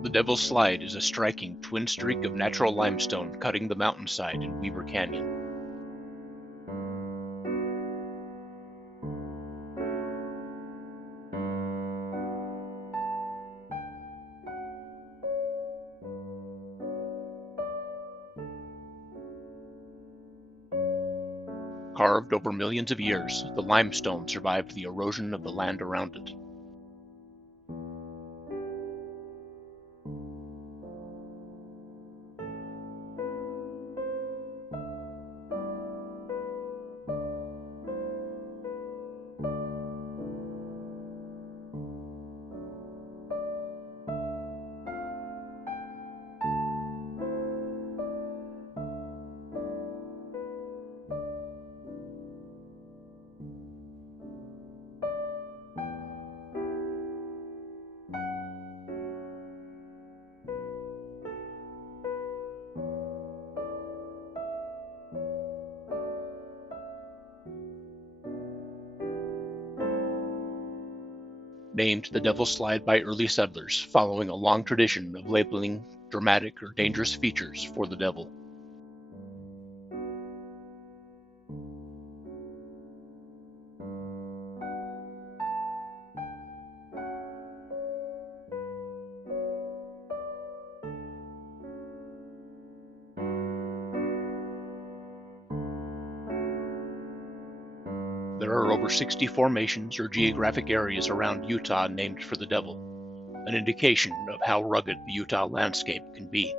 The Devil's Slide is a striking twin streak of natural limestone cutting the mountainside in Weaver Canyon. Carved over millions of years, the limestone survived the erosion of the land around it. Named the Devil's Slide by early settlers, following a long tradition of labeling dramatic or dangerous features for the devil. There are over 60 formations or geographic areas around Utah named for the devil, an indication of how rugged the Utah landscape can be.